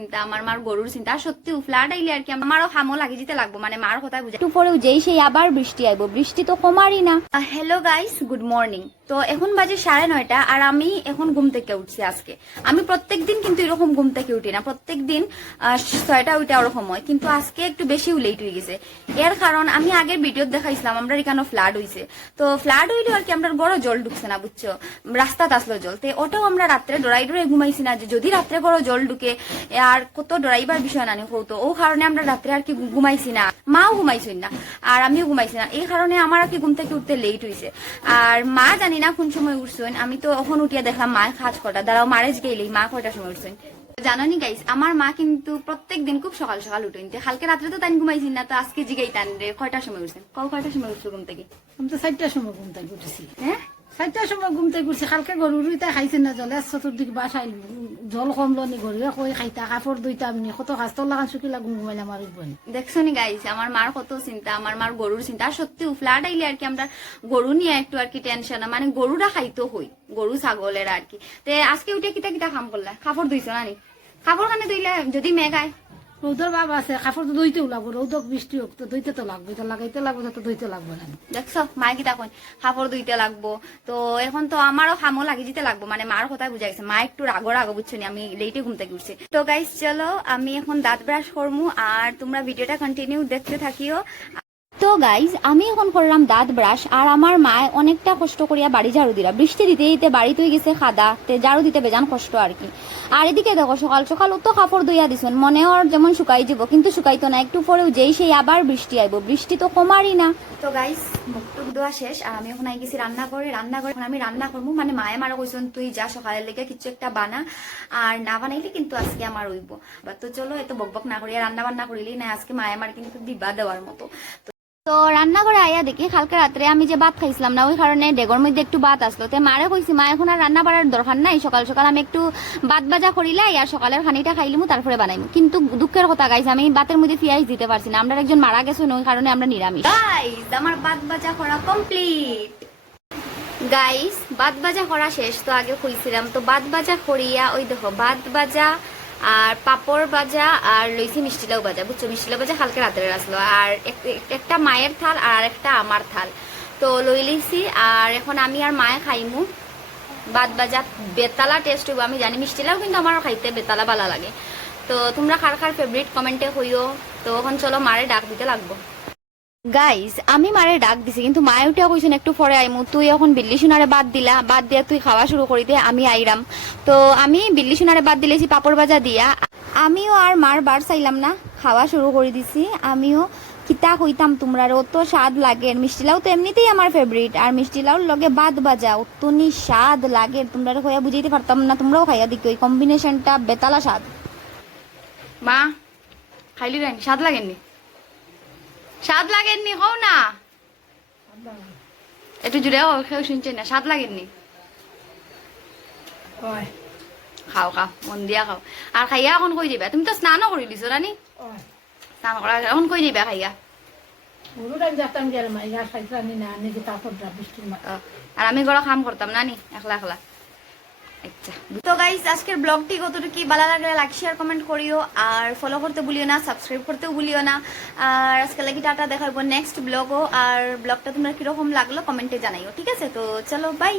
চিন্তা আমার মার গরুর চিন্তা সত্যি ফ্লাড আইলে আর কি আমারও হামো লাগি যেতে লাগবো মানে মার কথা বুঝে একটু পরেও যেই সেই আবার বৃষ্টি আইবো বৃষ্টি তো কমারই না হ্যালো গাইস গুড মর্নিং তো এখন বাজে সাড়ে নয়টা আর আমি এখন ঘুম থেকে উঠছি আজকে। আমি প্রত্যেক দিন কিন্তু এরকম ঘুম থেকে উঠি না। প্রত্যেক দিন ছয়টা উঠে ওরকম হয় কিন্তু আজকে একটু বেশি লেট হয়ে গেছে। এর কারণ আমি আগের ভিডিও দেখাইছিলাম, আমরা এখানে ফ্লাড হইছে। তো ফ্লাড হইলেও আর কি আমরা বড় জল ঢুকছে না, বুঝছ? রাস্তাত আসলো জল। তো ওটাও আমরা রাত্রে ডরাই ডরাই ঘুমাইছি না। যে যদি রাত্রে বড় জল ঢুকে, আর কত ডরাইবার বিষয় না কৌতো ও কারণে আমরা রাত্রে আর কি ঘুমাইছি না। মাও ঘুমাইছি না, আর আমিও ঘুমাইছি না। এই কারণে আমার আর কি ঘুম থেকে উঠতে লেট হয়েছে আর মা জানি না কোন সময় উঠছেন। আমি তো এখন উঠিয়া দেখলাম মা খাজ কটা। দাঁড়াও মারেজ গেলেই মা কয়টার সময় উঠছেন? জানানি গাইস আমার মা কিন্তু প্রত্যেক দিন খুব সকাল সকাল উঠেন কালকে রাত্রে তো তাই ঘুমাইছি না তো আজকে জিগাই তান রে কয়টার সময় উঠছেন? কও কয়টার সময় উঠছো ঘুম থেকে? আমি তো চারটার সময় ঘুম থেকে উঠেছি। হ্যাঁ? চারটার সময় ঘুম থেকে উঠছি কালকে গরু রুইতা খাইছে না জলে চতুর্দিক বাসাই জল কমলো নি গরুয়ে কই খাইতা কাপড় দুইটা আমি কত কাজ তোর লাগান শুকিলা ঘুম ঘুমাইলাম আর উঠবনি দেখছ নি গাইস আমার মার কত চিন্তা আমার মার গরুর চিন্তা। সত্যি ফ্লাড আইলে আর কি, আমরা গরু নিয়ে একটু আর কি টেনশন মানে গরুরা খাইতো হই গরু ছাগলের আর কি। তে, আজকে উঠে কিতা কিতা কাম করলা কাপড় ধুইছো না নি? কাপড় খানে ধুইলে যদি মেঘায়। রৌদর বাবা আছে কাপড় তো দইতেও লাগবো রৌদক বৃষ্টি হোক তো দইতে তো লাগবে তো লাগাইতে লাগবো তো দইতে লাগবে না। দেখছ মায় কি তখন কাপড় ধুইতে লাগবো তো এখন তো আমারও হামো লাগি যেতে লাগবো মানে মার কথা গেছে মা একটু রাগো রাগো বুঝছ নি, আমি লেটে ঘুম থেকে উঠছি। তো গাইস চলো আমি এখন দাঁত ব্রাশ করব আর তোমরা ভিডিওটা কন্টিনিউ দেখতে থাকিও। তো গাইজ আমি এখন করলাম দাঁত ব্রাশ আর আমার মায় অনেকটা কষ্ট করিয়া বাড়ি ঝাড়ু দিলা। বৃষ্টি দিতে দিতে বাড়ি তুই গেছে খাদা, তে ঝাড়ু দিতে বেজান কষ্ট আর কি। আর এদিকে দেখো, সকাল সকাল অত কাপড় ধুইয়া দিছেন। মনে ওর যেমন শুকাই যাব, কিন্তু শুকাইতো না। একটু পরেও যেই সেই আবার বৃষ্টি আইব। বৃষ্টি তো কমারই না। তো গাইজ মুখ টুক ধোয়া শেষ। আর আমি এখন গেছি রান্না করে। রান্না করে আমি রান্না করব। মানে মায়ে মারা কইছেন, তুই যা সকালের লেগে কিছু একটা বানা। আর না বানাইলে কিন্তু আজকে আমার উইব বা তো চলো, এত বকবক না করিয়া রান্না বান্না করিলি না, আজকে মায়ে আমার কিন্তু দিবা দেওয়ার মতো। তো রান্না করে আইয়া দেখি কালকে রাত্রে আমি যে ভাত খাইছিলাম না ওই কারণে ডেগর মধ্যে একটু ভাত আসলো। তো মারে কইছি মা এখন আর রান্না বাড়ার দরকার নাই সকাল সকাল আমি একটু ভাত ভাজা করিলে আর সকালের খানিটা খাইলিমু তারপরে বানাইমু। কিন্তু দুঃখের কথা গাইছে আমি ভাতের মধ্যে পেঁয়াজ দিতে পারছি না আমরা একজন মারা গেছে ওই কারণে আমরা নিরামিষ। গাইস আমার ভাত ভাজা করা কমপ্লিট গাইস ভাত ভাজা করা শেষ তো আগে কইছিলাম তো ভাত ভাজা করিয়া ওই দেখো ভাত ভাজা আর পাপড় ভাজা আর লইছি মিষ্টিলাও ভাজা, বুঝছ? মিষ্টিলাও ভাজা হালকা রাতের আসলো। আর এক- এক- একটা মায়ের থাল আর একটা আমার থাল। তো লই লইছি, আর এখন আমি আর মায়ে খাইমু। বাদ বাজা বেতালা টেস্ট হইব। আমি জানি মিষ্টিলাও কিন্তু আমার খাইতে বেতালা ভালো লাগে। তো তোমরা কার কার ফেভারিট কমেন্টে হইও। তো এখন চলো মারে ডাক দিতে লাগবো। গাইস আমি মারে ডাক দিছি, কিন্তু মায়ে উঠে কইছেন একটু পরে আইমু, তুই এখন বিল্লি সোনারে বাদ দিলা, বাদ দিয়া তুই খাওয়া শুরু করি দে, আমি আইরাম। তো আমি বিল্লি সোনারে বাদ দিলেছি পাপড় ভাজা দিয়া। আমিও আর মার বার চাইলাম না, খাওয়া শুরু করে দিছি। আমিও কিতা কইতাম তোমরা অত স্বাদ লাগে। মিষ্টি লাউ তো এমনিতেই আমার ফেভারিট আর মিষ্টিলাওর লগে বাদ বাজা অতনি স্বাদ লাগে। তোমরা কইয়া বুঝাইতে পারতাম না, তোমরাও খাইয়া দেখি ওই কম্বিনেশনটা বেতালা স্বাদ। মা, খাইলি স্বাদ লাগেননি? স্বাদ লাগেননি হও না। একটু জুড়ে হও কেউ শুনছে না স্বাদ লাগেননি। খাও খাও মন দিয়া খাও। আর খাইয়া এখন কই দিবা তুমি তো স্নানও কৰি দিছো রানি স্নান কৰা এখন কই দিবা খাইয়া। আর আমি ঘরে কাম করতাম না নি একলা একলা। তো গাইস আজকের ব্লগটি কতটুকু ভালো লাগলে লাইক শেয়ার কমেন্ট করিও। আর ফলো করতে ভুলিও না সাবস্ক্রাইব করতেও ভুলিও না। আর আজকে লাগি টাটা দেখাবো নেক্সট ব্লগও আর ব্লগটা তোমরা কীরকম লাগল কমেন্টে জানাইও, ঠিক আছে? তো চলো বাই